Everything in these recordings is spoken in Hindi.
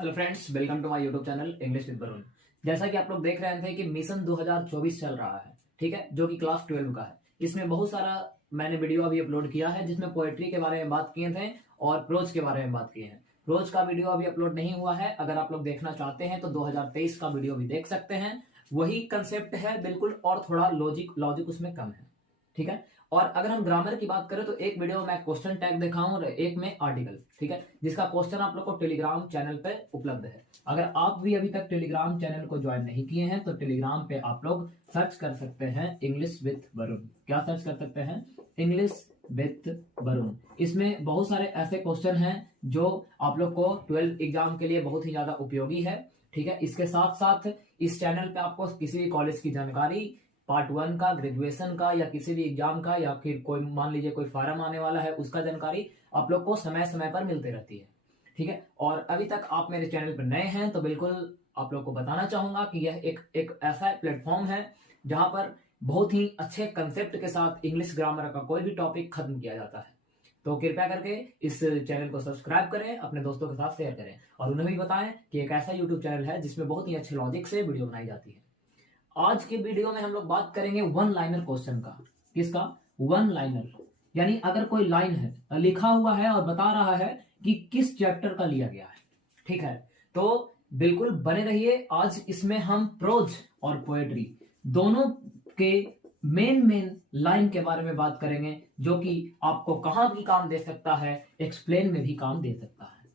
Hello friends, welcome to my YouTube channel English with Varun. जैसा कि आप लोग देख रहे थे कि मिशन 2024 चल रहा है, ठीक है, जो कि क्लास 12 का है। इसमें बहुत सारा मैंने वीडियो अभी अपलोड किया है, जिसमें पोएट्री के बारे में बात किए थे और प्रोज के बारे में बात किए हैं। प्रोज का वीडियो अभी अपलोड नहीं हुआ है, अगर आप लोग देखना चाहते हैं तो 2023 का वीडियो भी देख सकते हैं। वही कंसेप्ट है बिल्कुल, और थोड़ा लॉजिक उसमें कम है, ठीक है। और अगर हम ग्रामर की बात करें तो एक वीडियो में क्वेश्चन टैग दिखाऊं और एक में आर्टिकल, ठीक है, जिसका क्वेश्चन आप लोग को टेलीग्राम चैनल पे उपलब्ध है। अगर आप भी अभी तक टेलीग्राम चैनल को ज्वाइन नहीं किए हैं तो टेलीग्राम पे आप लोग सर्च कर सकते हैं इंग्लिश विथ वरुण। क्या सर्च कर सकते हैं? English with Varun. इसमें बहुत सारे ऐसे क्वेश्चन हैं जो आप लोग को 12 एग्जाम के लिए बहुत ही ज्यादा उपयोगी है, ठीक है। इसके साथ साथ इस चैनल पे आपको किसी भी कॉलेज की जानकारी, पार्ट 1 का, ग्रेजुएशन का, या किसी भी एग्जाम का, या फिर कोई मान लीजिए कोई फार्म आने वाला है उसका जानकारी आप लोग को समय समय पर मिलती रहती है, ठीक है। और अभी तक आप मेरे चैनल पर नए हैं तो बिल्कुल आप लोग को बताना चाहूंगा कि यह एक ऐसा प्लेटफॉर्म है जहां पर बहुत ही अच्छे कंसेप्ट के साथ इंग्लिश ग्रामर का कोई भी टॉपिक खत्म किया जाता है। तो कृपया करके इस चैनल को सब्सक्राइब करें, अपने दोस्तों के साथ शेयर करें और उन्हें भी बताएं कि एक ऐसा यूट्यूब चैनल है जिसमें बहुत ही अच्छे लॉजिक से वीडियो बनाई जाती है। आज के वीडियो में हम लोग बात करेंगे वन लाइनर क्वेश्चन का। किसका? वन लाइनर, यानी अगर कोई लाइन है, लिखा हुआ है और बता रहा है कि किस चैप्टर का लिया गया है, ठीक है, तो बिल्कुल बने रहिए। आज इसमें हम प्रोज और पोएट्री दोनों के मेन लाइन के बारे में बात करेंगे, जो कि आपको कहां भी काम दे सकता है, एक्सप्लेन में भी काम दे सकता है,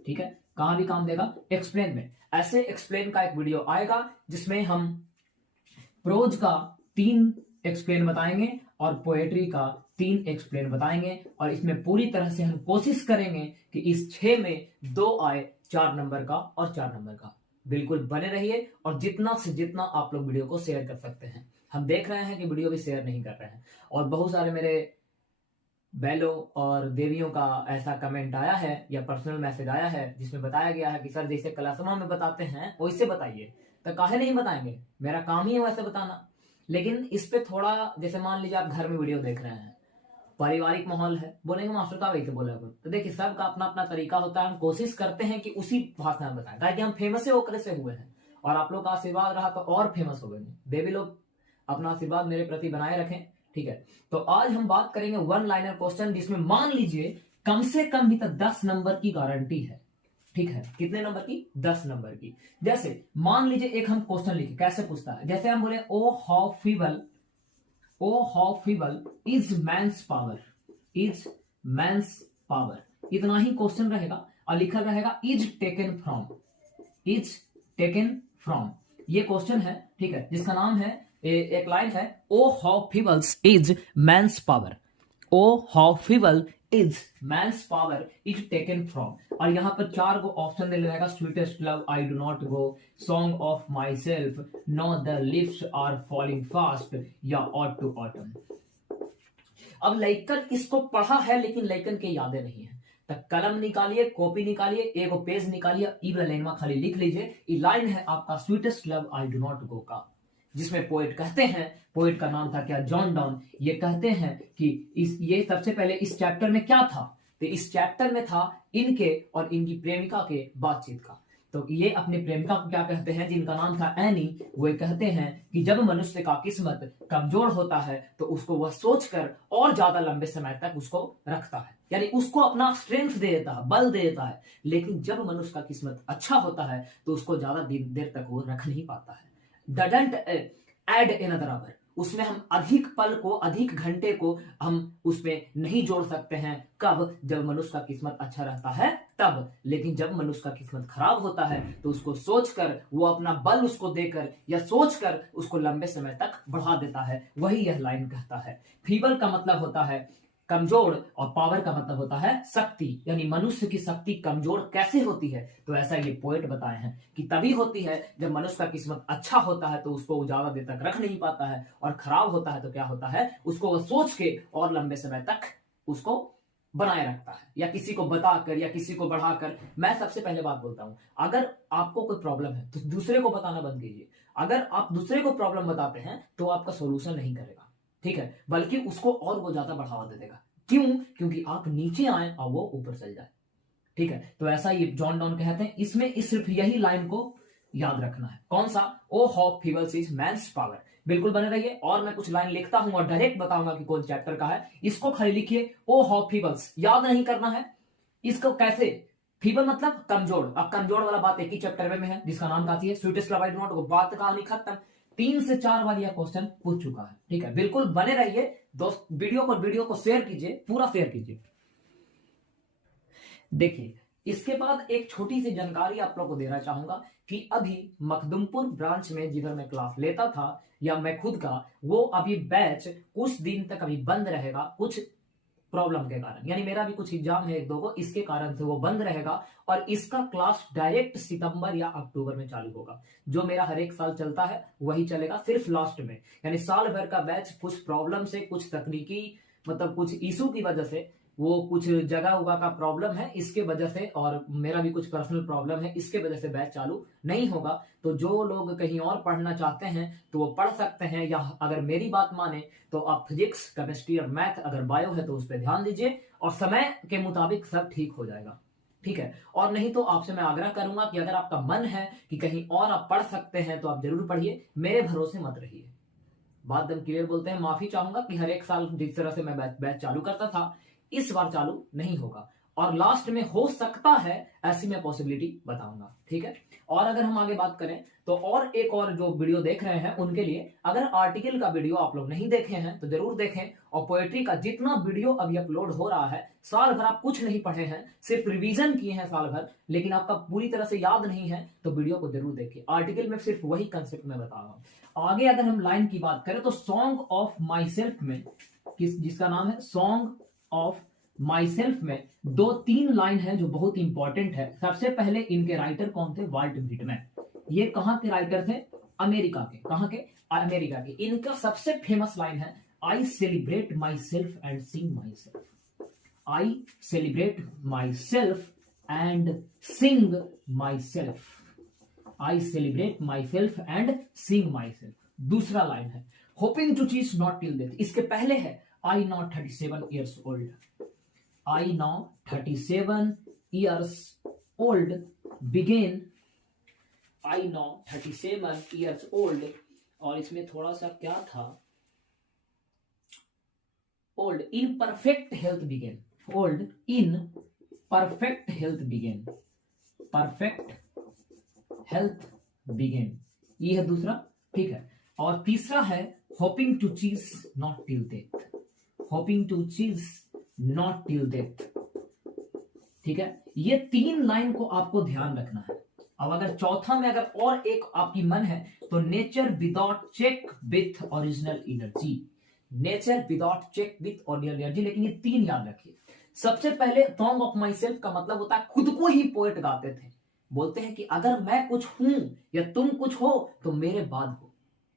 ठीक है। कहां भी काम देगा? एक्सप्लेन में। ऐसे एक्सप्लेन का एक वीडियो आएगा जिसमें हम प्रोज का 3 एक्सप्लेन बताएंगे और पोएट्री का 3 एक्सप्लेन बताएंगे, और इसमें पूरी तरह से हम कोशिश करेंगे कि इस 6 में 2 आए, 4 नंबर का और 4 नंबर का। बिल्कुल बने रहिए और जितना से जितना आप लोग वीडियो को शेयर कर सकते हैं। हम देख रहे हैं कि वीडियो भी शेयर नहीं कर रहे हैं, और बहुत सारे मेरे बैलों और देवियों का ऐसा कमेंट आया है या पर्सनल मैसेज आया है जिसमें बताया गया है कि सर जैसे क्लासरूम में बताते हैं वैसे बताइए। तो काहे नहीं बताएंगे, मेरा काम ही है वैसे बताना। लेकिन इस पे थोड़ा, जैसे मान लीजिए आप घर में वीडियो देख रहे हैं, पारिवारिक माहौल है, बोलेंगे मास्टर का वैसे बोला, तो देखिए सबका अपना अपना तरीका होता है। हम कोशिश करते हैं कि उसी भाषा में बताएं, ताकि हम फेमस होकर से हुए हैं और आप लोग का आशीर्वाद रहा तो और फेमस हो गए। देवी लोग अपना आशीर्वाद मेरे प्रति बनाए रखें, ठीक है। तो आज हम बात करेंगे वन लाइनर क्वेश्चन, जिसमें मान लीजिए कम से कम भी तक 10 नंबर की गारंटी है, ठीक है। कितने नंबर की? 10 नंबर की। जैसे मान लीजिए एक हम क्वेश्चन लिखे, कैसे पूछता है, जैसे हम बोले oh how feeble is man's power, is man's power, इतना ही क्वेश्चन रहेगा और लिखा रहेगा इज टेकन फ्रॉम। ये क्वेश्चन है, ठीक है, जिसका नाम है, एक लाइन है, oh how feebles is man's power, oh how feeble is man's power is taken from. और यहां पर 4 ऑप्शन दे रहेगा, sweetest love, I do not go, song of my self, no the lips are falling fast, या ऑट टू ऑटम। अब लइकन इसको पढ़ा है लेकिन लइकन के यादें नहीं है, तो कलम निकालिए, कॉपी निकालिए, एक पेज निकालिए, ई लाइन में खाली लिख लीजिए। ये लाइन है आपका sweetest love I do not गो का, जिसमें पोएट कहते हैं, पोएट का नाम था क्या? John Donne. ये कहते हैं कि ये सबसे पहले इस चैप्टर में क्या था, तो इस चैप्टर में था इनके और इनकी प्रेमिका के बातचीत का। तो ये अपने प्रेमिका को क्या कहते हैं, जिनका नाम था एनी, वो कहते हैं कि जब मनुष्य का किस्मत कमजोर होता है तो उसको वह सोचकर और ज्यादा लंबे समय तक उसको रखता है, यानी उसको अपना स्ट्रेंथ दे देता है, बल दे देता है। लेकिन जब मनुष्य का किस्मत अच्छा होता है तो उसको ज्यादा देर तक वो रख नहीं पाता है। डजंट एड एनदर आवर, उसमें हम अधिक पल को, अधिक घंटे को हम उसमें नहीं जोड़ सकते हैं। कब? जब मनुष्य का किस्मत अच्छा रहता है तब। लेकिन जब मनुष्य का किस्मत खराब होता है तो उसको सोचकर, वो अपना बल उसको देकर या सोचकर उसको लंबे समय तक बढ़ा देता है। वही यह लाइन कहता है। फीबल का मतलब होता है कमजोर और पावर का मतलब होता है शक्ति, यानी मनुष्य की शक्ति कमजोर कैसे होती है, तो ऐसा ये पोएट बताए हैं कि तभी होती है जब मनुष्य का किस्मत अच्छा होता है तो उसको ज्यादा देर तक रख नहीं पाता है, और खराब होता है तो क्या होता है, उसको सोच के और लंबे समय तक उसको बनाए रखता है, या किसी को बताकर या किसी को बढ़ाकर। मैं सबसे पहले बात बोलता हूं, अगर आपको कोई प्रॉब्लम है तो दूसरे को बताना बंद कीजिए। अगर आप दूसरे को प्रॉब्लम बताते हैं तो आपका सोल्यूशन नहीं करेगा, ठीक है, बल्कि उसको और वो ज्यादा बढ़ावा दे देगा। क्यों? क्योंकि आप नीचे आए और वो ऊपर चल जाए, ठीक है, तो ऐसा ये जॉन डॉन कहते हैं। इसमें सिर्फ यही लाइन को याद रखना है, कौन सा, ओ hop feebles is man's power. बिल्कुल बने रहिए, और मैं कुछ लाइन लिखता हूं और डायरेक्ट बताऊंगा कि कौन चैप्टर का है। इसको खाली लिखिए, ओ हॉप फीबल्स, याद नहीं करना है इसको कैसे। फीबल मतलब कमजोर। अब कमजोर वाला बात एक ही चैप्टर में है जिसका नाम कहती है sweetest love I do not, वो बात कहानी खत्म। 3 से 4 बार यह क्वेश्चन पूछ चुका है, ठीक है। बिल्कुल बने रहिए दोस्त, वीडियो को शेयर कीजिए, पूरा शेयर कीजिए। देखिए, इसके बाद एक छोटी सी जानकारी आप लोग को देना चाहूंगा कि अभी मखदुमपुर ब्रांच में जिधर मैं क्लास लेता था या मैं खुद का, वो अभी बैच कुछ दिन तक अभी बंद रहेगा, कुछ प्रॉब्लम के कारण। यानी मेरा भी कुछ एग्जाम है 1-2 को, इसके कारण से वो बंद रहेगा। और इसका क्लास डायरेक्ट सितंबर या अक्टूबर में चालू होगा। जो मेरा हर एक साल चलता है वही चलेगा, सिर्फ लास्ट में। यानी साल भर का बैच कुछ प्रॉब्लम से, कुछ तकनीकी मतलब कुछ इशू की वजह से, वो कुछ जगह उगह का प्रॉब्लम है इसके वजह से, और मेरा भी कुछ पर्सनल प्रॉब्लम है इसके वजह से बैच चालू नहीं होगा। तो जो लोग कहीं और पढ़ना चाहते हैं तो वो पढ़ सकते हैं, या अगर मेरी बात माने तो आप फिजिक्स, केमिस्ट्री और मैथ, अगर बायो है तो उस पर ध्यान दीजिए, और समय के मुताबिक सब ठीक हो जाएगा, ठीक है। और नहीं तो आपसे मैं आग्रह करूंगा कि अगर आपका मन है कि कहीं और आप पढ़ सकते हैं तो आप जरूर पढ़िए, मेरे भरोसे मत रहिए। बात एकदम क्लियर बोलते हैं। माफी चाहूंगा कि हर एक साल जिस तरह से मैं बैच चालू करता था, इस बार चालू नहीं होगा, और लास्ट में हो सकता है ऐसी मैं पॉसिबिलिटी बताऊंगा, ठीक है। और अगर हम आगे बात करें तो और एक और जो वीडियो देख रहे हैं उनके लिए, अगर आर्टिकल का वीडियो आप लोग नहीं देखे हैं तो जरूर देखें। और पोएट्री का जितना वीडियो अभी अपलोड हो रहा है, साल भर आप कुछ नहीं पढ़े हैं, सिर्फ रिवीजन किए हैं साल भर, लेकिन आपका पूरी तरह से याद नहीं है, तो वीडियो को जरूर देखिए। आर्टिकल में सिर्फ वही कंसेप्ट मैं बता रहा हूं। आगे अगर हम लाइन की बात करें तो सॉन्ग ऑफ माई सेल्फ में, जिसका नाम है सॉन्ग ऑफ माई सेल्फ में 2-3 लाइन है जो बहुत इंपॉर्टेंट है। सबसे पहले इनके राइटर कौन थे, वाल्ट व्हिटमैन। ये कहां के राइटर थे, अमेरिका के। कहां के, अमेरिका के। इनका सबसे फेमस लाइन है, I celebrate my self and Singh my self. I celebrate my self and Singh my self. I celebrate my self and Singh my self. दूसरा लाइन है, होपिंग टू चीज नॉट टिल डेथ। इसके पहले है, आई नॉ 37 years old। I now 37 years old began। I now 37 years old, और इसमें थोड़ा सा क्या था, old in perfect health began। old in perfect health began। perfect health began, ये है दूसरा, ठीक है। और तीसरा है, hoping to cheese not till death। hoping to cheese not till death, ठीक है। ये 3 लाइन को आपको ध्यान रखना है। अब अगर चौथा में अगर और एक आपकी मन है तो nature without check with original energy. Nature without check with original energy, लेकिन ये 3 याद रखिए। सबसे पहले सॉन्ग ऑफ माई सेल्फ का मतलब होता है खुद को ही पोएट गाते थे। बोलते हैं कि अगर मैं कुछ हूं या तुम कुछ हो तो मेरे बाद हो,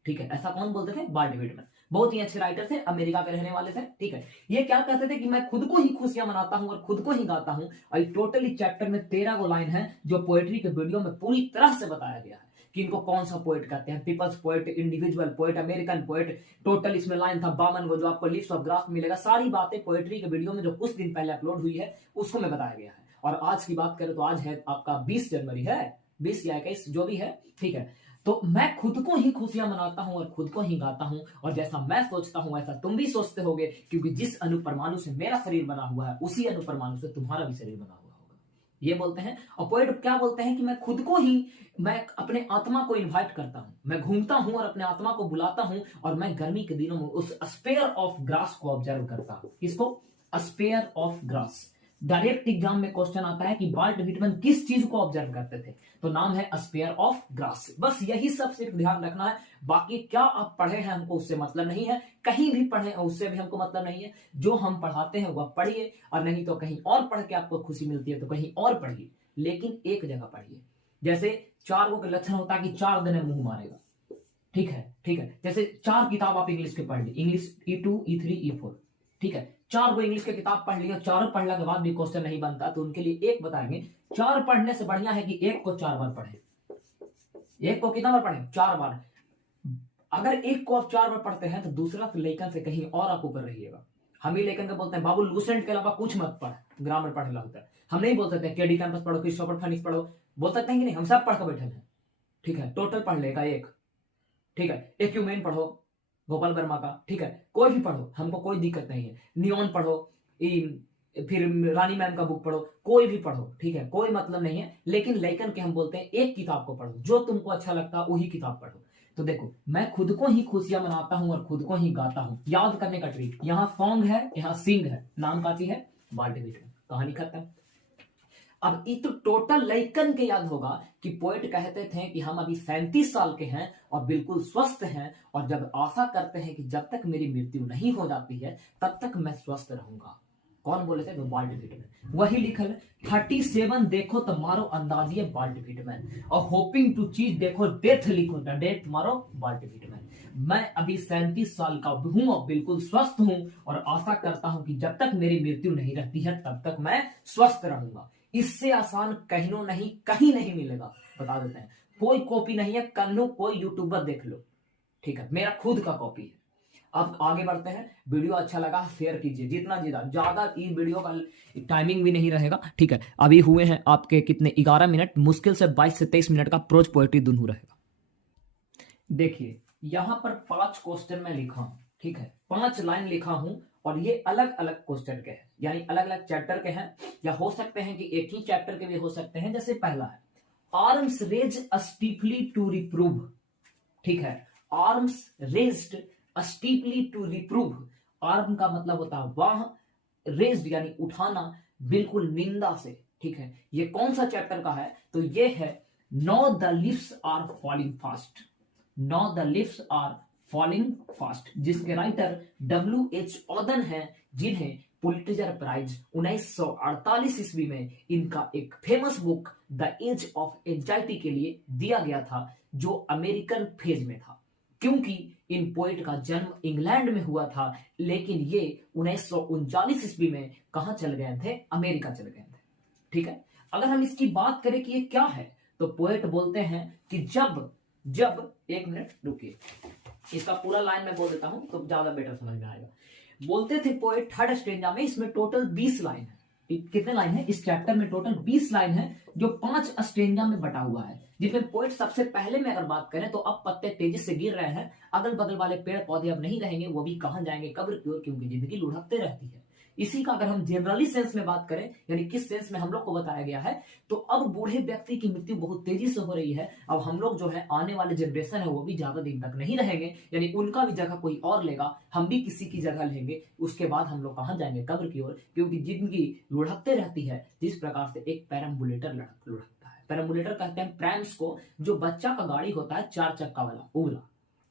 ठीक है। ऐसा कौन बोलते थे, वाल्ट व्हिटमैन। बहुत ही अच्छे राइटर थे, अमेरिका के रहने वाले थे, ठीक है। ये क्या कहते थे कि मैं खुद को ही खुशियां मनाता हूं और खुद को ही गाता हूं। और टोटली चैप्टर में 13 गो लाइन है जो पोएट्री के वीडियो में पूरी तरह से बताया गया है कि इनको कौन सा पोएट कहते हैं, peoples poet, individual poet, American poet. Total इसमें लाइन था 52 गो, जो आपको लिस्ट ऑफ ग्राफ मिलेगा। सारी बातें पोएट्री के वीडियो में जो कुछ दिन पहले अपलोड हुई है उसको में बताया गया है। और आज की बात करें तो आज है आपका 20 जनवरी है, 20 या 21 जो भी है, ठीक है। तो मैं खुद को ही खुशियां मनाता हूं और खुद को ही गाता हूं, और जैसा मैं सोचता हूं ऐसा तुम भी सोचते होगे, क्योंकि जिस अणुपरमाणु से मेरा शरीर बना हुआ है उसी अणुपरमाणु से तुम्हारा भी शरीर बना हुआ होगा, ये बोलते हैं। और पोएट क्या बोलते हैं कि मैं खुद को ही, मैं अपने आत्मा को इन्वाइट करता हूं, मैं घूमता हूं और अपने आत्मा को बुलाता हूं, और मैं गर्मी के दिनों में उस स्पेयर ऑफ ग्रास को ऑब्जर्व करता हूं। किसको, sphere of grass. Direct exam में क्वेश्चन आता है कि वाल्ट व्हिटमैन किस चीज को ऑब्जर्व करते थे, तो नाम है स्पेयर ऑफ ग्रास। बस यही सब सिर्फ ध्यान रखना है। बाकी क्या आप पढ़े हैं हमको उससे मतलब नहीं है, कहीं भी पढ़े उससे भी हमको मतलब नहीं है। जो हम पढ़ाते हैं वह पढ़िए, और नहीं तो कहीं और पढ़ के आपको खुशी मिलती है तो कहीं और पढ़िए, लेकिन एक जगह पढ़िए। जैसे 4 गो का लक्षण होता है कि 4 दिन मुंह मारेगा, ठीक है, ठीक है। जैसे 4 किताब आप इंग्लिश के पढ़ ली, इंग्लिश E2 E3 E4, ठीक है। 4 गो इंग्लिश के किताब पढ़ लिया, चारों पढ़ने के बाद भी क्वेश्चन नहीं बनता, तो उनके लिए एक बताएंगे। 4 पढ़ने से बढ़िया है कि एक को 4 बार पढ़े। एक को कितना बार पढ़े, 4 बार। अगर एक को आप 4 बार पढ़ते हैं तो दूसरा लेखन से कहीं और आप ऊपर रहिएगा। हम ही लेखन का बोलते हैं बाबू लूसेंट के अलावा कुछ मत पढ़, ग्रामर पढ़ना होता है। हम नहीं बोल सकते केडी कैंपस पढ़ो, क्रिस्टोफर फेनिक्स पढ़ो, बोल सकते हैं कि नहीं? हम सब पढ़ कर बैठे हैं, ठीक है। टोटल पढ़ लेगा एक, ठीक है। एक्यूमेन पढ़ो गोपाल वर्मा का, ठीक है, कोई भी पढ़ो, हमको कोई दिक्कत नहीं है। नियॉन पढ़ो, फिर रानी मैम का बुक पढ़ो, कोई भी पढ़ो, ठीक है, कोई मतलब नहीं है। लेकिन लेकिन के हम बोलते हैं एक किताब को पढ़ो, जो तुमको अच्छा लगता है वही किताब पढ़ो। तो देखो, मैं खुद को ही खुशियां मनाता हूं और खुद को ही गाता हूं। याद करने का ट्रिक, यहाँ सॉन्ग है, यहाँ सिंग है, नाम का चीज है बाल्ट बीट, कहानी खत्म। अब ये तो टोटल लइकन के याद होगा कि पोएट कहते थे कि हम अभी 37 साल के हैं और बिल्कुल स्वस्थ हैं, और जब आशा करते हैं कि जब तक मेरी मृत्यु नहीं हो जाती है तब तक मैं स्वस्थ रहूंगा। कौन बोले थे? बाल्ट बीटमैन, वही लिखल है। 37 देखो तो मारो अंदाजिए बाल्ट बीटमैन, और होपिंग टू चीज देखो डेथ लिखो तो डेथ मारो बाल्ट बीटमैन। मैं अभी 37 साल का हूं और बिल्कुल स्वस्थ हूं, और आशा करता हूं कि जब तक मेरी मृत्यु नहीं रहती है तब तक मैं स्वस्थ रहूंगा। इससे आसान कहीं नहीं, कहीं नहीं मिलेगा, बता देते हैं। कोई कॉपी नहीं है, कन्नू कोई यूट्यूबर देख लो, ठीक है, मेरा खुद का कॉपी है। अब आगे बढ़ते हैं। वीडियो अच्छा लगा शेयर कीजिए, जितना ज्यादा इस वीडियो का टाइमिंग भी नहीं रहेगा, ठीक है। अभी हुए हैं आपके कितने 11 मिनट, मुश्किल से 22 से 23 मिनट का प्रोज पोएट्री दोनों रहेगा। देखिए यहां पर 5 क्वेश्चन मैं लिखा हूं, ठीक है, 5 लाइन लिखा हूं, और ये अलग अलग क्वेश्चन के हैं, यानी अलग अलग चैप्टर के हैं, या हो सकते हैं कि एक ही चैप्टर के भी हो सकते हैं। जैसे पहला है arms raise steeply to reprove, ठीक है, arms raised steeply to reprove. Arm का मतलब होता है बाह, रेज्ड यानी उठाना बिल्कुल निंदा से, ठीक है। ये कौन सा चैप्टर का है? तो ये है no the leaves are falling fast, no the leaves are falling fast, जिसके राइटर W.H. ऑदन हैं, जिन्हें पुलिट्जर प्राइज 1948 ईस्वी में इनका एक famous book the age of anxiety के लिए दिया गया था, जो अमेरिकन फेज में था, क्योंकि इन पोएट का जन्म इंग्लैंड में हुआ था, लेकिन ये 1939 ईस्वी में कहां चल गए थे? अमेरिका चल गए थे, ठीक है। अगर हम इसकी बात करें कि ये क्या है, तो पोएट बोलते हैं कि जब एक मिनट रुकिए, इसका पूरा लाइन मैं बोल देता हूं तो ज्यादा बेटर समझ में आएगा। बोलते थे पोएट थर्ड स्टेंजा में, इसमें टोटल 20 लाइन है। कितने लाइन है इस चैप्टर में? टोटल 20 लाइन है, जो 5 स्टेंजा में बटा हुआ है, जिसमें पोएट सबसे पहले में अगर बात करें तो अब पत्ते तेजी से गिर रहे हैं, अगल बगल वाले पेड़ पौधे अब नहीं रहेंगे, वो भी कहां जाएंगे? कब्र की ओर, क्योंकि जिंदगी लुढ़कते रहती है। इसी का अगर हम जनरली सेंस में बात करें, यानी किस सेंस में हम लोग को बताया गया है, तो अब बूढ़े व्यक्ति की मृत्यु बहुत तेजी से हो रही है। अब हम लोग जो है, आने वाले जनरेशन है, वो भी ज्यादा दिन तक नहीं रहेंगे, यानी उनका भी जगह कोई और लेगा, हम भी किसी की जगह लेंगे। उसके बाद हम लोग कहां जाएंगे? कब्र की ओर, क्योंकि जिंदगी लुढ़कते रहती है, जिस प्रकार से एक पैराम्बुलेटर लुढ़कता है। पैराम्बुलेटर कहते हैं प्रैम्स को, जो बच्चा का गाड़ी होता है 4 चक्का वाला, उगला,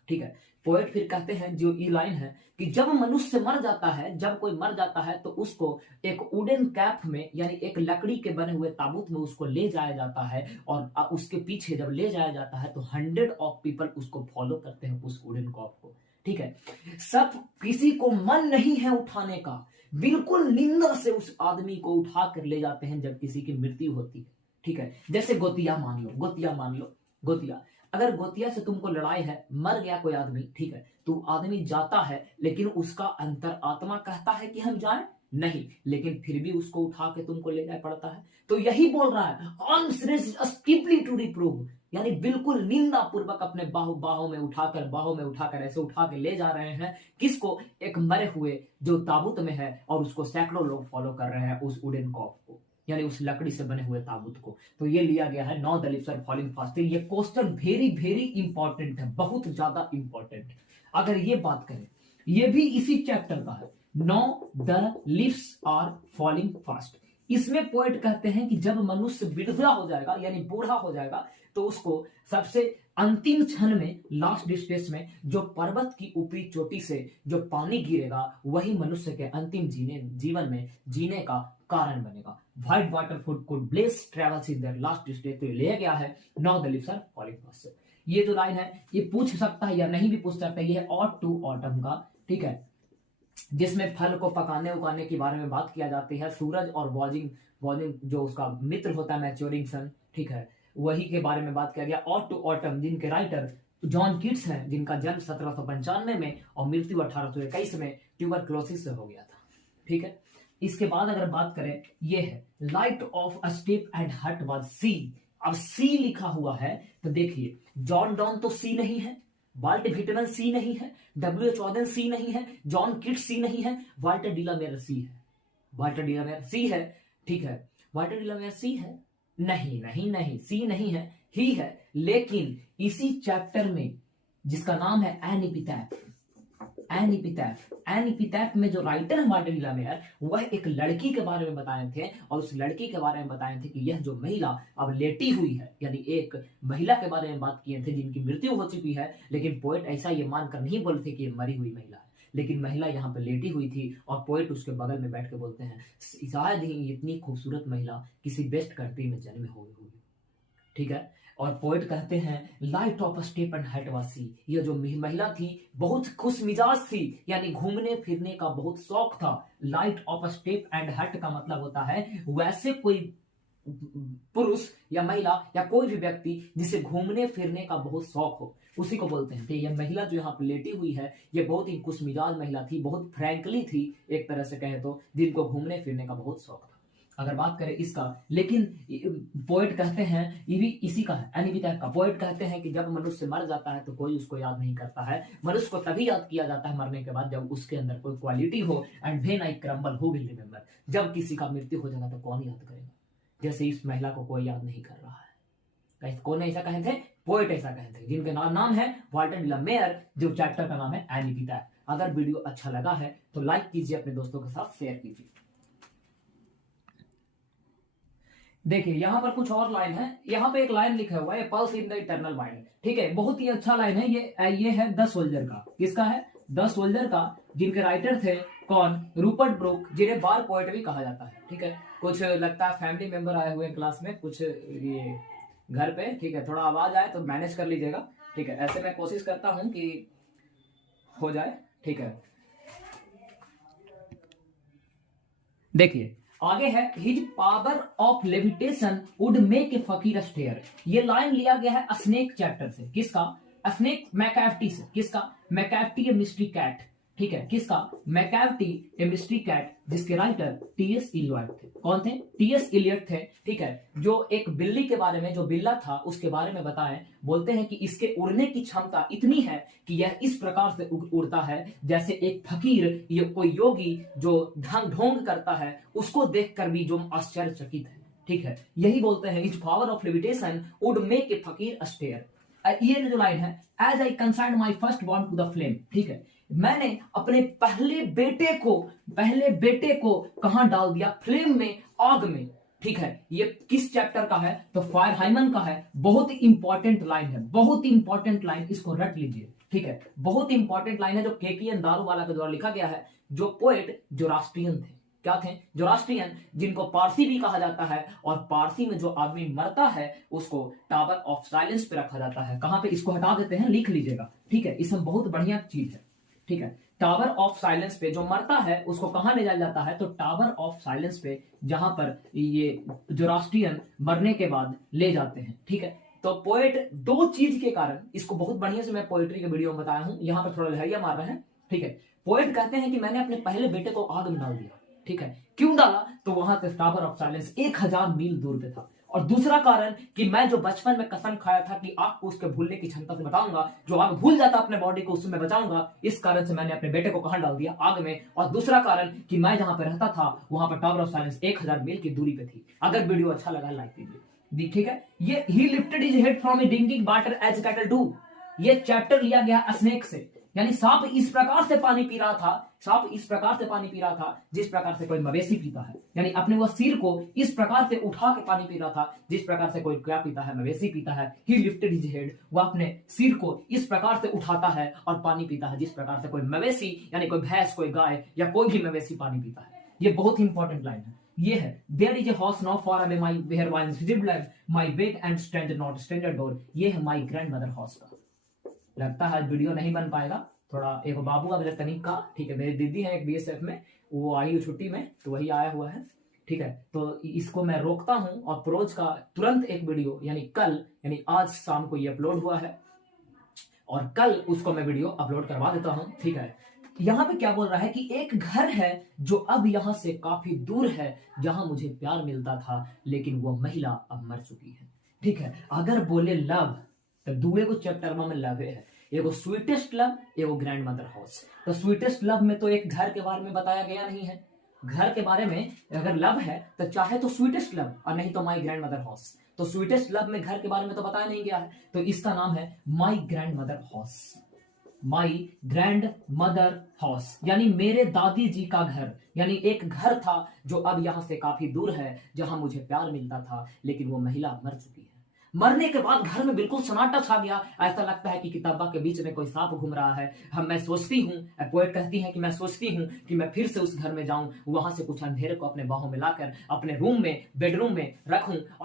ठीक है। पोएट फिर कहते हैं, जो ई लाइन है, कि जब मनुष्य मर जाता है, जब कोई मर जाता है, तो उसको एक वुडन कैप में, यानी एक लकड़ी के बने हुए ताबूत में उसको ले जाया जाता है, और उसके पीछे जब ले जाया जाता है तो 100 ऑफ पीपल उसको फॉलो करते हैं, उस वुडन कैप को, ठीक है। सब किसी को मन नहीं है उठाने का, बिल्कुल निंदा से उस आदमी को उठा कर ले जाते हैं जब किसी की मृत्यु होती है, ठीक है। जैसे गोतिया मान लो, गोतिया, अगर गोतिया से तुमको लड़ाई है, मर गया कोई आदमी, ठीक है, तो आदमी जाता है, लेकिन उसका अंतर आत्मा कहता है कि हम जाए नहीं, लेकिन फिर भी उसको उठा के तुमको ले जाए पड़ता है। तो यही बोल रहा है, आर्म्स रेज्ड स्टीपली टू रिप्रूव, यानी बिल्कुल निंदा पूर्वक अपने बाहों में उठाकर ऐसे उठा के ले जा रहे हैं, किसको? एक मरे हुए जो ताबूत में है, और उसको सैकड़ों लोग फॉलो कर रहे हैं, उस वुडन कॉप को, यानी उस लकड़ी से बने हुए ताबूत को। तो ये लिया गया है no the leaves are falling fast. ये क्वेश्चन वेरी वेरी इंपॉर्टेंट है, बहुत ज्यादा इंपॉर्टेंट। अगर ये बात करें, ये भी इसी चैप्टर का है, no the leaves are falling fast. इसमें पोएट कहते हैं कि जब मनुष्य वृद्धा हो जाएगा, यानी बूढ़ा हो जाएगा, तो उसको सबसे अंतिम क्षण में, लास्ट स्टेज में, जो पर्वत की ऊपरी चोटी से जो पानी गिरेगा, वही मनुष्य के अंतिम जीवन में जीने का कारण बनेगा। White water food could bless travels in their last stage, तो ले गया है now the leaves are falling fast. ये जो लाइन है, ये पूछ सकता है या नहीं भी पूछ सकता है। ये है ऑट टू ऑटम का, ठीक है, जिसमें फल को पकाने उगाने के बारे में बात किया जाती है। सूरज और वॉजिंग जो उसका मित्र होता है, मैच्योरिंग सन, ठीक है, वही के बारे में बात किया गया। ऑट टू ऑटम, जिनके राइटर जॉन कीट्स हैं, जिनका जन्म 1795 में और मृत्यु 1821 में ट्यूबरक्लोसिस से हो गया था, ठीक है। इसके बाद अगर बात करें, ये है light of a step and हट वाज सी। अब सी लिखा हुआ है तो देखिए, जॉन डॉन तो सी नहीं है, वाल्ट व्हिटमन सी नहीं है, डब्ल्यू एच ऑडेन सी नहीं है, जॉन किट सी नहीं है, वाल्टर डिलामेयर सी है। वाल्टर डिलामेयर सी है, ठीक है, वाल्टर डिलामेयर सी है, नहीं नहीं नहीं, सी नहीं है, ही है। लेकिन इसी चैप्टर में जिसका नाम है एन एपिथैफ, एन एपिथैफ, एन एपिथैफ में जो राइटर है वाल्टर डिलामेयर, वह एक लड़की के बारे में बताए थे, और उस लड़की के बारे में बताए थे कि यह जो महिला अब लेटी हुई है, यानी एक महिला के बारे में बात किए थे जिनकी मृत्यु हो चुकी है, लेकिन पोएट ऐसा ये मानकर नहीं बोलते कि ये मरी हुई महिला है, लेकिन महिला यहाँ पर लेटी हुई थी, और पोएट उसके बगल में बैठ के बोलते हैं शायद ही इतनी खूबसूरत महिला किसी बेस्ट कंट्री में जन्म हुई। ठीक है, और पोएट कहते हैं लाइट ऑफ स्टेप एंड हट वाज सी, ये जो महिला थी बहुत खुश मिजाज थी, यानी घूमने फिरने का बहुत शौक था। लाइट ऑफ स्टेप एंड हट का मतलब होता है वैसे कोई पुरुष या महिला या कोई भी व्यक्ति जिसे घूमने फिरने का बहुत शौक हो, उसी को बोलते हैं। तो ये महिला जो यहाँ पे लेटी हुई है, ये बहुत ही खुश मिजाज महिला थी, बहुत फ्रैंकली थी एक तरह से कहे तो, जिनको घूमने फिरने का बहुत शौक था। अगर बात करें इसका, लेकिन पोएट कहते हैं, ये भी इसी का है, एनिमिटैक का। पोएट कहते हैं कि जब मनुष्य मर जाता है तो कोई उसको याद नहीं करता है, मनुष्य को तभी याद किया जाता है मरने के बाद जब उसके अंदर कोई क्वालिटी हो। And when I crumble who will remember, जब किसी का मृत्यु हो जाएगा तो कौन याद करेगा। जैसे इस महिला को कोई याद नहीं कर रहा है। कौन ऐसा कहे थे? पोएट ऐसा कहे थे, जिनके नाम है वाल्टर डिलामेयर, जो चैप्टर का नाम है एनिमिटैक। अगर वीडियो अच्छा लगा है तो लाइक कीजिए, अपने दोस्तों के साथ शेयर कीजिए। देखिए यहाँ पर कुछ और लाइन है, यहाँ पे एक लाइन लिखा हुआ है pulse in the eternal mind. ठीक है, बहुत ही अच्छा लाइन है ये है द सोल्जर का। किसका है? द सोल्जर का, जिनके राइटर थे कौन? रूपर्ट ब्रूक, जिन्हें बार पोएट भी कहा जाता है। ठीक है, कुछ लगता है फैमिली मेंबर आए हुए क्लास में, कुछ ये घर पे। ठीक है, थोड़ा आवाज आए तो मैनेज कर लीजिएगा। ठीक है, ऐसे मैं कोशिश करता हूं कि हो जाए। ठीक है, देखिए आगे है his power of levitation would make a fakir stare. ये लाइन लिया गया है स्नेक चैप्टर से। किसका? स्नेक मैकैफ्टी से। किसका? मैकैफ्टी ए मिस्ट्री कैट। ठीक है, किसका? मैकैफ्टी ए मिस्ट्री कैट, जिसके राइटर टीएस इलियट थे। कौन थे? टीएस इलियट थे। ठीक है, जो एक बिल्ली के बारे में, जो बिल्ला था उसके बारे में बताएं। बोलते हैं कि इसके उड़ने की क्षमता इतनी है कि यह इस प्रकार से उड़ता है जैसे एक फकीर या कोई योगी जो ढोंग करता है, उसको देखकर भी जो आश्चर्यचकित है। ठीक है, यही बोलते हैं is power of levitation would make a fakir stare. ये जो लाइन है, as I consigned my first born to the flame. ठीक है, मैंने अपने पहले बेटे को कहां डाल दिया? फ्लेम में, आग में। ठीक है, ये किस चैप्टर का है? तो फायरहाइमन का है। बहुत ही इंपॉर्टेंट लाइन है, बहुत ही इंपॉर्टेंट लाइन, इसको रट लीजिए। ठीक है, बहुत ही इंपॉर्टेंट लाइन है, जो केकीएन दारूवाला के द्वारा लिखा गया है। जो पोएट जोरास्ट्रियन थे। क्या थे? जोरास्ट्रियन, जिनको पारसी भी कहा जाता है, और पारसी में जो आदमी मरता है उसको टावर ऑफ साइलेंस पे रखा जाता है। कहां पे? इसको हटा देते हैं, लिख लीजिएगा। ठीक है, इसमें बहुत बढ़िया चीज है। ठीक है, टावर ऑफ साइलेंस पे जो मरता है उसको कहां ले जाया जाता है? तो टावर ऑफ साइलेंस पे, जहां पर ये जोरास्ट्रियन मरने के बाद ले जाते हैं। ठीक है, तो पोएट दो चीज के कारण, इसको बहुत बढ़िया से मैं पोएट्री के वीडियो में बताया हूं, यहां पर थोड़ा लहरिया मार रहे हैं। ठीक है, पोएट कहते हैं कि मैंने अपने पहले बेटे को आग में डाल दिया। ठीक है, क्यों डाला? तो वहां पे टावर ऑफ साइलेंस 1000 मील दूर पे था। और दूसरा कारण कि मैं जो बचपन में कसम खाया था कि आग को उसके भूलने की क्षमता से बचाऊंगा, जो आग भूल जाता अपने बॉडी को उससे मैं बचाऊंगा, इस कारण से मैंने अपने बेटे को कहां डाल दिया? आग में। और दूसरा कारण कि मैं जहां पे रहता था वहां पर टावर ऑफ साइलेंस 1000 मील की दूरी पे थी। अगर वीडियो अच्छा लगा लाइक कीजिए। ठीक है, ये ही lifted his head from a drinking water as cattle do. ये चैप्टर लिया गया स्नेक से, यानी सांप इस प्रकार से पानी पी रहा था, सांप इस प्रकार से पानी पी रहा था जिस प्रकार से कोई मवेशी पीता है। यानी अपने वह सिर को इस प्रकार से उठा के पानी पी रहा था जिस प्रकार से कोई क्या पीता है? मवेशी पीता है। ही लिफ्टेड हिज हेड, वह अपने सिर को इस प्रकार से उठाता है और पानी पीता है जिस प्रकार से कोई मवेशी, यानी कोई भैंस, कोई गाय या कोई भी मवेशी पानी पीता है। ये बहुत ही इंपॉर्टेंट लाइन है। ये है there is a horse now for away my where vines his blood my beg and stand not standard door. ये है माय ग्रैंडमदर हॉर्स का। लगता है वीडियो नहीं बन पाएगा, थोड़ा एक बाबू का मेरे तनिक का। ठीक है, मेरी दीदी है एक बीएसएफ में, वो आई हुई छुट्टी में, तो वही आया हुआ है। ठीक है, तो इसको मैं रोकता हूं और प्रोज का तुरंत एक वीडियो, यानी कल, यानी आज शाम को ये अपलोड हुआ है और कल उसको मैं वीडियो अपलोड करवा देता हूं। ठीक है, यहां पे क्या बोल रहा है कि एक घर है जो अब यहां से काफी दूर है, जहां मुझे प्यार मिलता था, लेकिन वो महिला अब मर चुकी है। ठीक है, अगर बोले लव तो दुए को चैप्टर में लव है, एगो स्वीटेस्ट लव, एगो ग्रैंड मदर हाउस। तो स्वीटेस्ट लव में तो एक घर के बारे में बताया गया नहीं है, घर के बारे में अगर लव है तो चाहे तो स्वीटेस्ट लव और नहीं तो माई ग्रैंड मदर हाउस। तो स्वीटेस्ट लव में घर के बारे में तो बताया नहीं गया है, तो इसका नाम है my grand mother house. My grand mother house यानी मेरे दादी जी का घर, यानी एक घर था जो अब यहां से काफी दूर है, जहां मुझे प्यार मिलता था, लेकिन वो महिला मर चुकी है। मरने के बाद घर में बिल्कुल सन्नाटा छा गया। ऐसा लगता है कि किताबा के बीच में कोई सांप घूम रहा है। मैं सोचती हूँ, पोएट कहती है कि मैं सोचती हूँ कि मैं फिर से उस घर में जाऊं, वहां से कुछ अंधेरे को अपने बाहों में लाकर अपने रूम में, बेडरूम में रखूं